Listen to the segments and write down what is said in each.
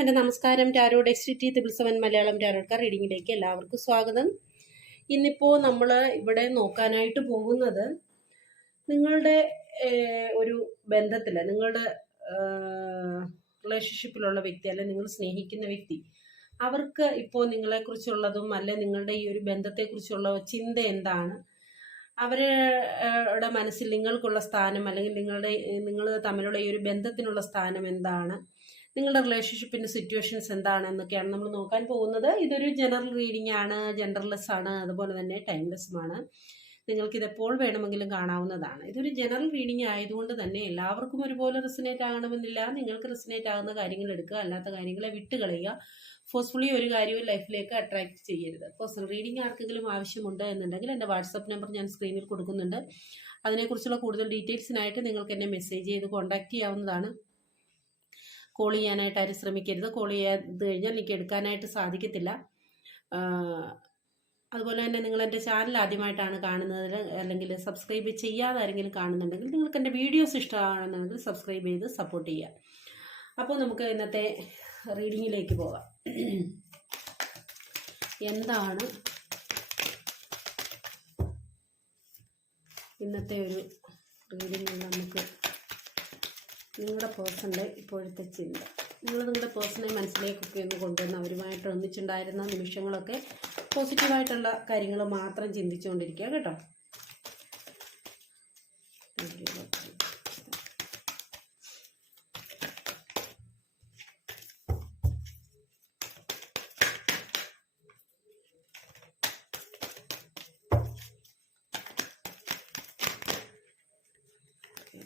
എന്റെ നമസ്കാരം tarot ഡെക്സിറ്റി triple seven Malayalam tarot card റീഡിങ്ങിലേക്ക് എല്ലാവർക്കും സ്വാഗതം. ഇന്നിപ്പോൾ നമ്മൾ ഇവിടെ നോക്കാനായിട്ട് പോകുന്നത് നിങ്ങളുടെ ഒരു ബന്ധത്തിൽ നിങ്ങളുടെ റിലേഷൻഷിപ്പിലുള്ള വ്യക്തി അല്ലെ നിങ്ങൾ സ്നേഹിക്കുന്ന വ്യക്തി അവർക്ക് ഇപ്പോൾ നിങ്ങളെക്കുറിച്ചുള്ളതും അല്ലെ നിങ്ങളുടെ ഈ ഒരു ബന്ധത്തെക്കുറിച്ചുള്ള ചിന്ത എന്താണ്? അവരുടെ മനസ്സിൽ നിങ്ങൾക്കുള്ള സ്ഥാനം അല്ലെങ്കിൽ നിങ്ങളുടെ നിങ്ങൾ തമ്മിലുള്ള ഈ ഒരു ബന്ധത്തിനുള്ള സ്ഥാനം എന്താണ്? നിങ്ങളുടെ റിലേഷൻഷിപ്പിന്റെ സിറ്റുവേഷൻസ് എന്താണ് എന്നൊക്കെയാണ് നമ്മൾ നോക്കാൻ പോകുന്നത്. ഇതൊരു ജനറൽ റീഡിംഗ് ആണ് ജനറൽലെസ് ആണ് അതുപോലെ തന്നെ ടൈംലെസ്സുമാണ് ഇത് എപ്പോൾ വേണമെങ്കിലും കാണാവുന്നതാണ്. ഇതൊരു ജനറൽ റീഡിംഗ് ആയതുകൊണ്ട് തന്നെ എല്ലാവർക്കും ഒരുപോലെ റിസിനേറ്റ് ആകണമെന്നില്ല. നിങ്ങൾക്ക് റിസിനേറ്റ് ആകുന്ന കാര്യങ്ങൾ എടുക്കുക അല്ലാത്ത കാര്യങ്ങളെ വിട്ടുകളയുക. ഫോഴ്സ്ഫുള്ളി ഒരു കാര്യവും ലൈഫിലേക്ക് അട്രാക്ട് ചെയ്യരുത്. പേഴ്സണൽ റീഡിംഗ് ആർക്കെങ്കിലും ആവശ്യമുണ്ട് എന്നുണ്ടെങ്കിൽ എന്റെ വാട്സപ്പ് നമ്പർ ഞാൻ സ്ക്രീനിൽ കൊടുക്കുന്നുണ്ട്. അതിനെക്കുറിച്ചുള്ള കൂടുതൽ ഡീറ്റെയിൽസിനായിട്ട് നിങ്ങൾക്ക് എന്നെ മെസ്സേജ് ചെയ്ത് കോൺടാക്റ്റ് ചെയ്യാവുന്നതാണ്. കോൾ ചെയ്യാനായിട്ട് ആരും ശ്രമിക്കരുത്. കോൾ ചെയ്ത് കഴിഞ്ഞാൽ എനിക്ക് എടുക്കാനായിട്ട് സാധിക്കത്തില്ല. അതുപോലെ തന്നെ നിങ്ങൾ എന്റെ ചാനൽ ആദ്യമായിട്ടാണ് കാണുന്നത് അല്ലെങ്കിൽ സബ്സ്ക്രൈബ് ചെയ്യാതെ ആരെങ്കിലും കാണുന്നുണ്ടെങ്കിൽ നിങ്ങൾക്ക് എന്റെ വീഡിയോസ് ഇഷ്ടമാണെന്നുണ്ടെങ്കിൽ സബ്സ്ക്രൈബ് ചെയ്ത് സപ്പോർട്ട് ചെയ്യുക. അപ്പോൾ നമുക്ക് ഇന്നത്തെ റീഡിങ്ങിലേക്ക് പോകാം. എന്താണ് ഇന്നത്തെ ഒരു റീഡിങ്ങിൽ നമുക്ക് നിങ്ങളുടെ പേഴ്സണിന്റെ ഇപ്പോഴത്തെ ചിന്ത. നിങ്ങൾ നിങ്ങളുടെ പേഴ്സണൽ മനസ്സിലേക്കൊക്കെ ഒന്ന് കൊണ്ടുവന്ന് അവരുമായിട്ട് ഒന്നിച്ചുണ്ടായിരുന്ന നിമിഷങ്ങളൊക്കെ പോസിറ്റീവായിട്ടുള്ള കാര്യങ്ങൾ മാത്രം ചിന്തിച്ചുകൊണ്ടിരിക്കുക കേട്ടോ.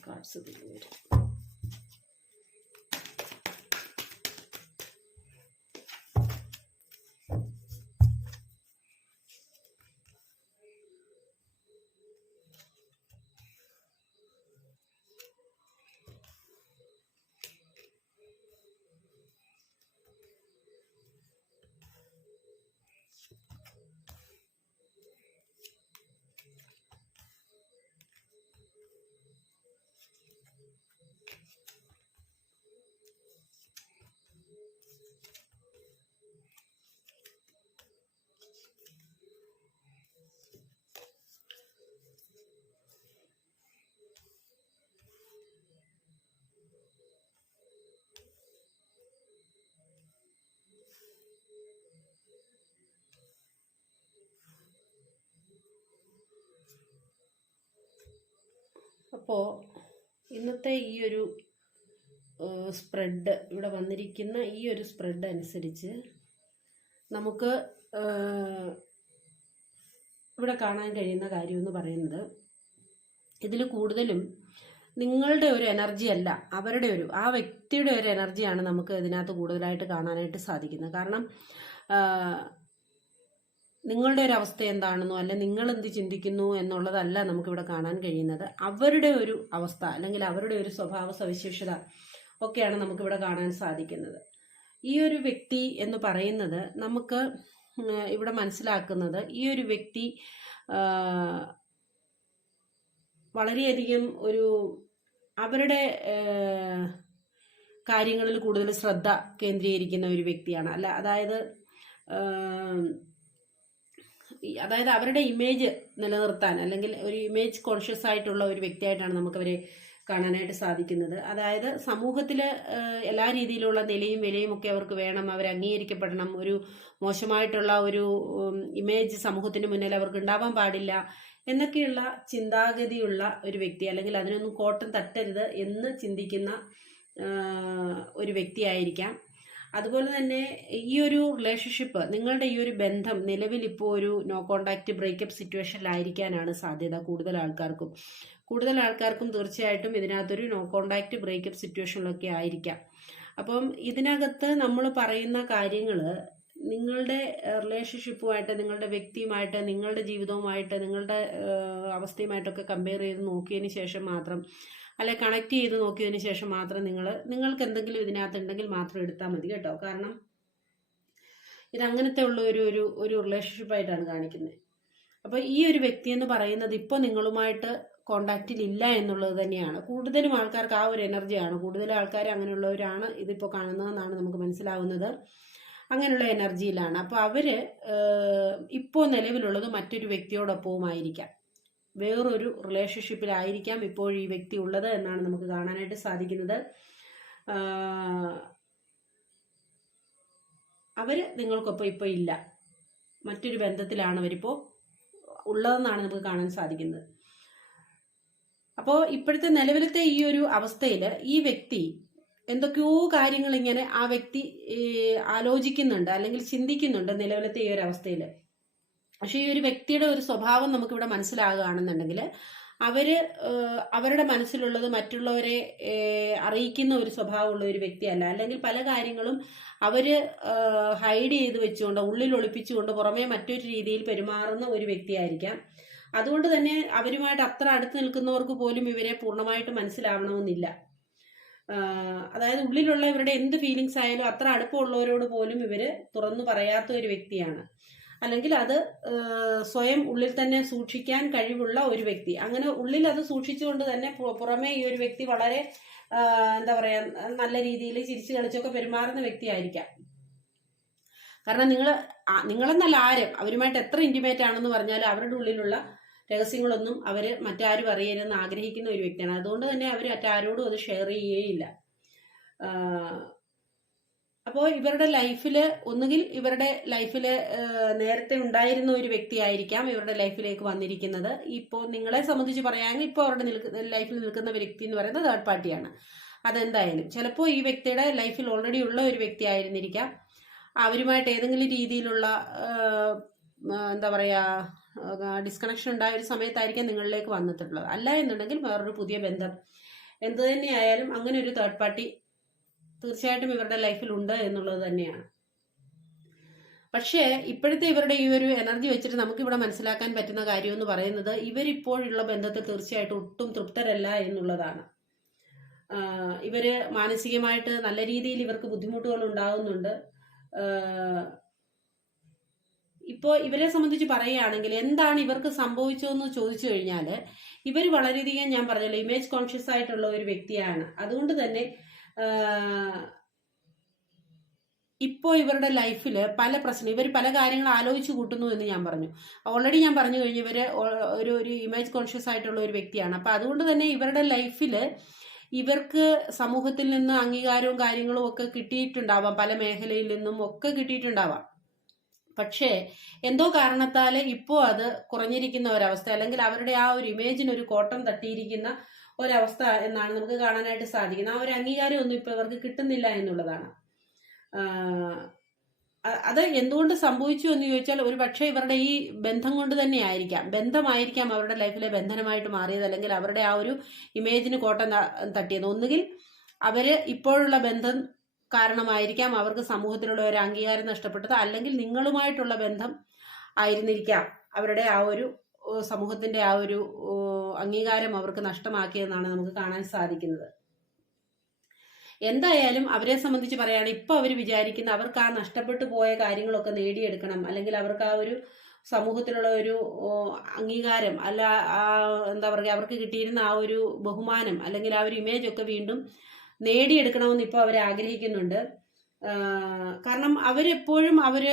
കാർഡ്സ് ഇതിൽ വരും. അപ്പോൾ ഇന്നത്തെ ഈ ഒരു സ്പ്രെഡ് ഇവിടെ വന്നിരിക്കുന്ന ഈ ഒരു സ്പ്രെഡ് അനുസരിച്ച് നമുക്ക് ഇവിടെ കാണാൻ കഴിയുന്ന കാര്യം എന്ന് പറയുന്നത് ഇതിൽ കൂടുതലും നിങ്ങളുടെ ഒരു എനർജി അല്ല അവരുടെ ഒരു ആ വ്യക്തിയുടെ ഒരു എനർജിയാണ് നമുക്ക് ഇതിനകത്ത് കൂടുതലായിട്ട് കാണാനായിട്ട് സാധിക്കുന്നത്. കാരണം നിങ്ങളുടെ ഒരു അവസ്ഥ എന്താണെന്നോ അല്ലെ നിങ്ങൾ എന്ത് ചിന്തിക്കുന്നു എന്നുള്ളതല്ല നമുക്കിവിടെ കാണാൻ കഴിയുന്നത്. അവരുടെ ഒരു അവസ്ഥ അല്ലെങ്കിൽ അവരുടെ ഒരു സ്വഭാവ സവിശേഷത ഒക്കെയാണ് നമുക്കിവിടെ കാണാൻ സാധിക്കുന്നത്. ഈ ഒരു വ്യക്തി എന്ന് പറയുന്നത് നമുക്ക് ഇവിടെ മനസ്സിലാക്കുന്നത് ഈ ഒരു വ്യക്തി വളരെയധികം ഒരു അവരുടെ കാര്യങ്ങളിൽ കൂടുതൽ ശ്രദ്ധ കേന്ദ്രീകരിക്കുന്ന ഒരു വ്യക്തിയാണ്. അല്ല അതായത് അതായത് അവരുടെ ഇമേജ് നിലനിർത്താൻ അല്ലെങ്കിൽ ഒരു ഇമേജ് കോൺഷ്യസ് ആയിട്ടുള്ള ഒരു വ്യക്തിയായിട്ടാണ് നമുക്കവരെ കാണാനായിട്ട് സാധിക്കുന്നത്. അതായത് സമൂഹത്തിൽ എല്ലാ രീതിയിലുള്ള നിലയും വിലയും ഒക്കെ അവർക്ക് വേണം അവർ അംഗീകരിക്കപ്പെടണം. ഒരു മോശമായിട്ടുള്ള ഒരു ഇമേജ് സമൂഹത്തിന് മുന്നിൽ അവർക്ക് ഉണ്ടാവാൻ പാടില്ല എന്നൊക്കെയുള്ള ചിന്താഗതിയുള്ള ഒരു വ്യക്തി അല്ലെങ്കിൽ അതിനൊന്നും കോട്ടം തട്ടരുത് എന്ന് ചിന്തിക്കുന്ന ഒരു വ്യക്തിയായിരിക്കാം അതുപോലെ തന്നെ ഈ ഒരു റിലേഷൻഷിപ്പ് നിങ്ങളുടെ ഈ ഒരു ബന്ധം നിലവിൽ ഇപ്പോൾ ഒരു നോ കോണ്ടാക്ട് ബ്രേക്കപ്പ് സിറ്റുവേഷനിലായിരിക്കാനാണ് സാധ്യത കൂടുതൽ ആൾക്കാർക്കും. കൂടുതൽ ആൾക്കാർക്കും തീർച്ചയായിട്ടും ഇതിനകത്തൊരു നോ കോണ്ടാക്ട് ബ്രേക്കപ്പ് സിറ്റുവേഷനിലൊക്കെ ആയിരിക്കാം. അപ്പം ഇതിനകത്ത് നമ്മൾ പറയുന്ന കാര്യങ്ങൾ നിങ്ങളുടെ റിലേഷൻഷിപ്പുമായിട്ട് നിങ്ങളുടെ വ്യക്തിയുമായിട്ട് നിങ്ങളുടെ ജീവിതവുമായിട്ട് നിങ്ങളുടെ അവസ്ഥയുമായിട്ടൊക്കെ കമ്പയർ ചെയ്ത് നോക്കിയതിന് ശേഷം മാത്രം അല്ലെ കണക്ട് ചെയ്ത് നോക്കിയതിന് ശേഷം മാത്രം നിങ്ങൾ നിങ്ങൾക്ക് എന്തെങ്കിലും ഇതിനകത്ത് ഉണ്ടെങ്കിൽ മാത്രം എടുത്താൽ മതി കേട്ടോ. കാരണം ഇത് ഉള്ള ഒരു ഒരു ഒരു റിലേഷൻഷിപ്പായിട്ടാണ് കാണിക്കുന്നത്. അപ്പോൾ ഈ ഒരു വ്യക്തി എന്ന് പറയുന്നത് ഇപ്പോൾ നിങ്ങളുമായിട്ട് കോണ്ടാക്റ്റിൽ ഇല്ല എന്നുള്ളത് തന്നെയാണ്. കൂടുതലും ആൾക്കാർക്ക് ആ ഒരു എനർജിയാണ് കൂടുതൽ ആൾക്കാർ അങ്ങനെയുള്ളവരാണ് ഇതിപ്പോൾ കാണുന്നതെന്നാണ് നമുക്ക് മനസ്സിലാവുന്നത്. അങ്ങനെയുള്ള എനർജിയിലാണ് അപ്പോൾ അവർ ഇപ്പോൾ നിലവിലുള്ളത് മറ്റൊരു വ്യക്തിയോടൊപ്പവുമായിരിക്കാം. വേറൊരു റിലേഷൻഷിപ്പിലായിരിക്കാം ഇപ്പോൾ ഈ വ്യക്തി ഉള്ളത് എന്നാണ് നമുക്ക് കാണാനായിട്ട് സാധിക്കുന്നത്. അവർ നിങ്ങൾക്കൊപ്പം ഇപ്പോൾ ഇല്ല. മറ്റൊരു ബന്ധത്തിലാണ് അവരിപ്പോൾ ഉള്ളതെന്നാണ് നമുക്ക് കാണാൻ സാധിക്കുന്നത്. അപ്പോൾ ഇപ്പോഴത്തെ നിലവിലത്തെ ഈ ഒരു അവസ്ഥയിൽ ഈ വ്യക്തി എന്തൊക്കെയോ കാര്യങ്ങൾ ഇങ്ങനെ ആ വ്യക്തി ആലോചിക്കുന്നുണ്ട് അല്ലെങ്കിൽ ചിന്തിക്കുന്നുണ്ട് നിലവിലത്തെ ഈ ഒരു അവസ്ഥയിൽ പക്ഷേ ഈ ഒരു വ്യക്തിയുടെ ഒരു സ്വഭാവം നമുക്കിവിടെ മനസ്സിലാകുകയാണെന്നുണ്ടെങ്കിൽ അവർ അവരുടെ മനസ്സിലുള്ളത് മറ്റുള്ളവരെ അറിയിക്കുന്ന ഒരു സ്വഭാവമുള്ള ഒരു വ്യക്തിയല്ല. അല്ലെങ്കിൽ പല കാര്യങ്ങളും അവർ ഹൈഡ് ചെയ്ത് വെച്ചുകൊണ്ട് ഉള്ളിൽ ഒളിപ്പിച്ചുകൊണ്ട് പുറമേ മറ്റൊരു രീതിയിൽ പെരുമാറുന്ന ഒരു വ്യക്തിയായിരിക്കാം. അതുകൊണ്ട് തന്നെ അവരുമായിട്ട് അത്ര അടുത്ത് നിൽക്കുന്നവർക്ക് പോലും ഇവരെ പൂർണമായിട്ട് മനസ്സിലാവണമെന്നില്ല. അതായത് ഉള്ളിലുള്ള ഇവരുടെ എന്ത് ഫീലിങ്സ് ആയാലും അത്ര അടുപ്പമുള്ളവരോട് പോലും ഇവർ തുറന്നു പറയാത്ത ഒരു വ്യക്തിയാണ്. അല്ലെങ്കിൽ അത് സ്വയം ഉള്ളിൽ തന്നെ സൂക്ഷിക്കാൻ കഴിവുള്ള ഒരു വ്യക്തി. അങ്ങനെ ഉള്ളിൽ അത് സൂക്ഷിച്ചുകൊണ്ട് തന്നെ പുറമേ ഈ ഒരു വ്യക്തി വളരെ എന്താ പറയാ നല്ല രീതിയിൽ ചിരിച്ചു കളിച്ചൊക്കെ പെരുമാറുന്ന വ്യക്തിയായിരിക്കാം കാരണം നിങ്ങൾ നിങ്ങളെന്നല്ല ആരും? അവരുമായിട്ട് എത്ര ഇന്റിമേറ്റ് ആണെന്ന് പറഞ്ഞാലും അവരുടെ ഉള്ളിലുള്ള രഹസ്യങ്ങളൊന്നും അവർ മറ്റാരും അറിയരുതെന്ന് ആഗ്രഹിക്കുന്ന ഒരു വ്യക്തിയാണ്. അതുകൊണ്ട് തന്നെ അവർ മറ്റാരോടും അത് ഷെയർ ചെയ്യുകയില്ല. അപ്പോൾ ഇവരുടെ ലൈഫിൽ ഒന്നുകിൽ ഇവരുടെ ലൈഫിൽ നേരത്തെ ഉണ്ടായിരുന്ന ഒരു വ്യക്തിയായിരിക്കാം ഇവരുടെ ലൈഫിലേക്ക് വന്നിരിക്കുന്നത്. ഇപ്പോൾ നിങ്ങളെ സംബന്ധിച്ച് പറയാമെങ്കിൽ ഇപ്പോൾ അവരുടെ ലൈഫിൽ നിൽക്കുന്ന വ്യക്തി എന്ന് പറയുന്നത് തേർഡ് പാർട്ടിയാണ് അതെന്തായാലും ചിലപ്പോൾ ഈ വ്യക്തിയുടെ ലൈഫിൽ ഓൾറെഡി ഉള്ള ഒരു വ്യക്തി ആയിരുന്നിരിക്കാം അവരുമായിട്ട് ഏതെങ്കിലും രീതിയിലുള്ള എന്താ പറയുക ഡിസ്കണക്ഷൻ ഉണ്ടായ ഒരു സമയത്തായിരിക്കാം നിങ്ങളിലേക്ക് വന്നിട്ടുള്ളത്. അല്ല എന്നുണ്ടെങ്കിൽ വേറൊരു പുതിയ ബന്ധം. എന്ത് തന്നെയായാലും അങ്ങനെ ഒരു തേർഡ് പാർട്ടി തീർച്ചയായിട്ടും ഇവരുടെ ലൈഫിൽ ഉണ്ട് എന്നുള്ളത് തന്നെയാണ്. പക്ഷേ ഇപ്പോഴത്തെ ഇവരുടെ ഈ ഒരു എനർജി വെച്ചിട്ട് നമുക്കിവിടെ മനസ്സിലാക്കാൻ പറ്റുന്ന കാര്യം എന്ന് പറയുന്നത് ഇവരിപ്പോഴുള്ള ബന്ധത്തിൽ തീർച്ചയായിട്ടും ഒട്ടും തൃപ്തരല്ല എന്നുള്ളതാണ്. ഇവർ മാനസികമായിട്ട് നല്ല രീതിയിൽ ഇവർക്ക് ബുദ്ധിമുട്ടുകൾ ഉണ്ടാകുന്നുണ്ട് ഇപ്പോൾ ഇവരെ സംബന്ധിച്ച് പറയുകയാണെങ്കിൽ എന്താണ് ഇവർക്ക് സംഭവിച്ചതെന്ന് ചോദിച്ചു കഴിഞ്ഞാൽ ഇവർ വളരെയധികം ഞാൻ പറഞ്ഞല്ലോ ഇമേജ് കോൺഷ്യസ് ആയിട്ടുള്ള ഒരു വ്യക്തിയാണ്. അതുകൊണ്ട് തന്നെ ഇപ്പോൾ ഇവരുടെ ലൈഫിൽ പല പ്രശ്നം ഇവർ പല കാര്യങ്ങൾ ആലോചിച്ച് കൂട്ടുന്നു എന്ന് ഞാൻ പറഞ്ഞു. ഓൾറെഡി ഞാൻ പറഞ്ഞു കഴിഞ്ഞു ഇവർ ഒരു ഒരു ഇമേജ് കോൺഷ്യസ് ആയിട്ടുള്ള ഒരു വ്യക്തിയാണ്. അപ്പം അതുകൊണ്ട് തന്നെ ഇവരുടെ ലൈഫിൽ ഇവർക്ക് സമൂഹത്തിൽ നിന്ന് അംഗീകാരവും കാര്യങ്ങളും ഒക്കെ കിട്ടിയിട്ടുണ്ടാവാം. പല മേഖലയിൽ നിന്നും ഒക്കെ കിട്ടിയിട്ടുണ്ടാവാം. പക്ഷേ എന്തോ കാരണത്താൽ ഇപ്പോൾ അത് കുറഞ്ഞിരിക്കുന്ന ഒരവസ്ഥ അല്ലെങ്കിൽ അവരുടെ ആ ഒരു ഇമേജിന് ഒരു കോട്ടം തട്ടിയിരിക്കുന്ന ഒരവസ്ഥ എന്നാണ് നമുക്ക് കാണാനായിട്ട് സാധിക്കുന്നത്. ആ ഒരു അംഗീകാരം ഒന്നും ഇപ്പോൾ ഇവർക്ക് കിട്ടുന്നില്ല എന്നുള്ളതാണ്. അത് എന്തുകൊണ്ട് സംഭവിച്ചു എന്ന് ചോദിച്ചാൽ ഒരു പക്ഷേ ഇവരുടെ ഈ ബന്ധം കൊണ്ട് തന്നെ ആയിരിക്കാം. ബന്ധമായിരിക്കാം അവരുടെ ലൈഫിലെ ബന്ധനമായിട്ട് മാറിയത് അല്ലെങ്കിൽ അവരുടെ ആ ഒരു ഇമേജിന് കോട്ടം തട്ടിയത്. ഒന്നുകിൽ അവർ ഇപ്പോഴുള്ള ബന്ധം കാരണമായിരിക്കാം അവർക്ക് സമൂഹത്തിലുള്ള ഒരു അംഗീകാരം നഷ്ടപ്പെട്ടത്. അല്ലെങ്കിൽ നിങ്ങളുമായിട്ടുള്ള ബന്ധം ആയിരുന്നിരിക്കാം അവരുടെ ആ ഒരു സമൂഹത്തിന്റെ ആ ഒരു അംഗീകാരം അവർക്ക് നഷ്ടമാക്കിയെന്നാണ് നമുക്ക് കാണാൻ സാധിക്കുന്നത്. എന്തായാലും അവരെ സംബന്ധിച്ച് പറയുകയാണ് ഇപ്പൊ അവർ വിചാരിക്കുന്ന അവർക്ക് ആ നഷ്ടപ്പെട്ടു പോയ കാര്യങ്ങളൊക്കെ നേടിയെടുക്കണം അല്ലെങ്കിൽ അവർക്ക് ആ ഒരു സമൂഹത്തിലുള്ള ഒരു അംഗീകാരം അല്ല എന്താ പറയുക അവർക്ക് കിട്ടിയിരുന്ന ആ ഒരു ബഹുമാനം അല്ലെങ്കിൽ ആ ഒരു ഇമേജ് ഒക്കെ വീണ്ടും നേടിയെടുക്കണമെന്ന് ഇപ്പോൾ അവർ ആഗ്രഹിക്കുന്നുണ്ട്. കാരണം അവരെപ്പോഴും അവർ